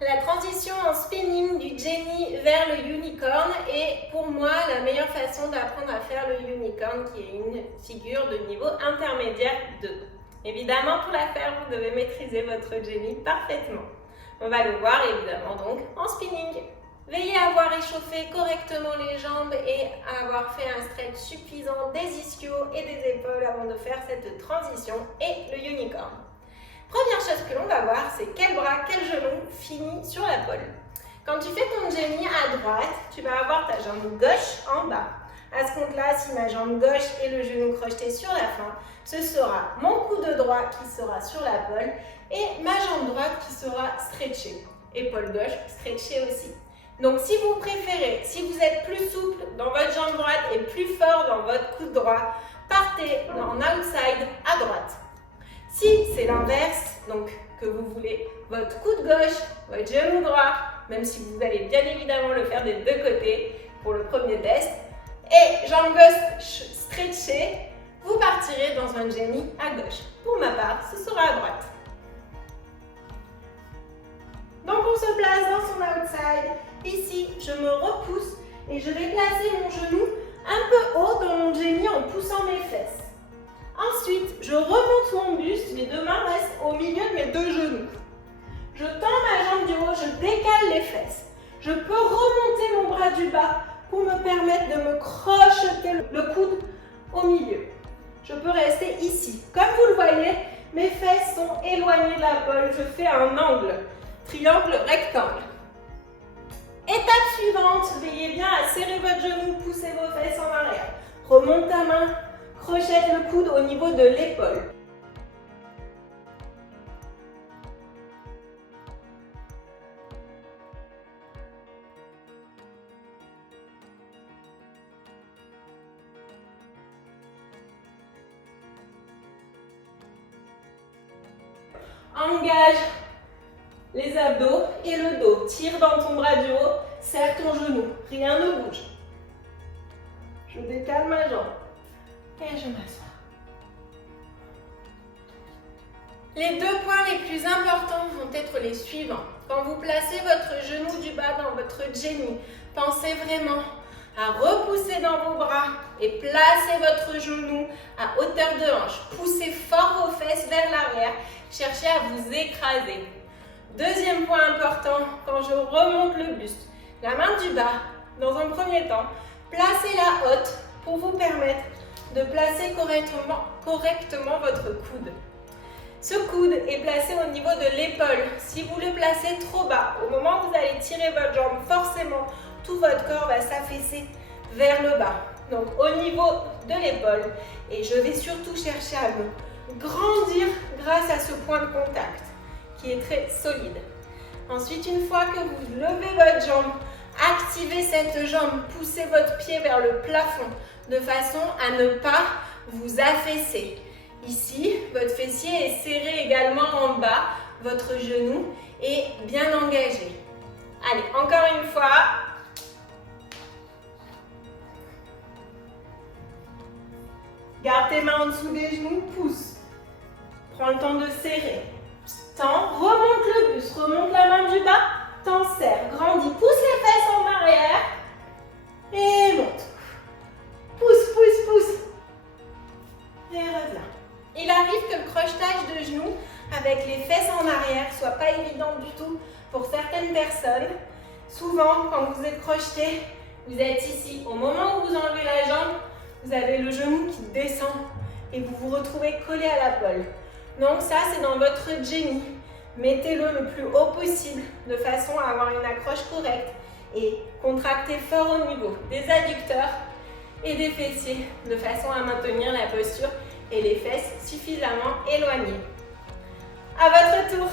La transition en spinning du Jenny vers le unicorn est pour moi la meilleure façon d'apprendre à faire le unicorn, qui est une figure de niveau intermédiaire 2. Évidemment, pour la faire, vous devez maîtriser votre Jenny parfaitement. On va le voir évidemment donc en spinning. Veillez à avoir échauffé correctement les jambes et à avoir fait un stretch suffisant des ischios et des épaules avant de faire cette transition et le unicorn. Première chose que l'on va voir, c'est quel bras, quel genou finit sur la pole. Quand tu fais ton Jenny à droite, tu vas avoir ta jambe gauche en bas. À ce compte-là, si ma jambe gauche et le genou crocheté sur la fin, ce sera mon coude droit qui sera sur la pole et ma jambe droite qui sera stretchée. Épaule gauche stretchée aussi. Donc si vous préférez, si vous êtes plus souple dans votre jambe droite et plus fort dans votre coude droit, partez en outside à droite. Si c'est l'inverse, donc que vous voulez votre coude gauche, votre genou droit, même si vous allez bien évidemment le faire des deux côtés pour le premier test, et jambe gauche stretchée, vous partirez dans un Jenny à gauche. Pour ma part, ce sera à droite. Donc on se place dans son outside. Ici, je me repousse et je vais placer mon genou un peu haut dans mon Jenny en poussant mes fesses. Ensuite, je remonte mon buste, mes deux mains restent au milieu de mes deux genoux. Je tends ma jambe du haut, je décale les fesses. Je peux remonter mon bras du bas pour me permettre de me crocheter le coude au milieu. Je peux rester ici. Comme vous le voyez, mes fesses sont éloignées de la pole. Je fais un angle, triangle, rectangle. Étape suivante, veillez bien à serrer votre genou, poussez vos fesses en arrière. Remonte ta main, crochette le coude au niveau de l'épaule. Engage les abdos et le dos. Tire dans ton bras du haut, serre ton genou. Rien ne bouge. Je décale ma jambe et je m'assois. Les deux points les plus importants vont être les suivants. Quand vous placez votre genou du bas dans votre Jenny, pensez vraiment à repousser dans vos bras et placer votre genou à hauteur de hanche. Poussez fort vos fesses vers l'arrière. Cherchez à vous écraser. Deuxième point important, quand je remonte le buste, la main du bas, dans un premier temps, placez-la haute pour vous permettre de placer correctement votre coude. Ce coude est placé au niveau de l'épaule. Si vous le placez trop bas, au moment où vous allez tirer votre jambe, forcément, tout votre corps va s'affaisser vers le bas. Donc au niveau de l'épaule. Et je vais surtout chercher à me grandir grâce à ce point de contact qui est très solide. Ensuite, une fois que vous levez votre jambe, activez cette jambe, poussez votre pied vers le plafond de façon à ne pas vous affaisser. Ici, votre fessier est serré également en bas, votre genou est bien engagé. Allez, encore une fois. Garde tes mains en dessous des genoux, pousse. Prends le temps de serrer. Tends, remonte le buste, remonte la main du bas, t'en serre, grandis, pousse les fesses en arrière et monte. Pousse, pousse, pousse. Et reviens. Il arrive que le crochetage de genoux avec les fesses en arrière ne soit pas évident du tout pour certaines personnes. Souvent, quand vous êtes crocheté, vous êtes ici. Au moment où vous enlevez la jambe, vous avez le genou qui descend et vous vous retrouvez collé à la pole. Donc ça, c'est dans votre Jenny. Mettez-le le plus haut possible de façon à avoir une accroche correcte et contractez fort au niveau des adducteurs et des fessiers de façon à maintenir la posture et les fesses suffisamment éloignées. À votre tour.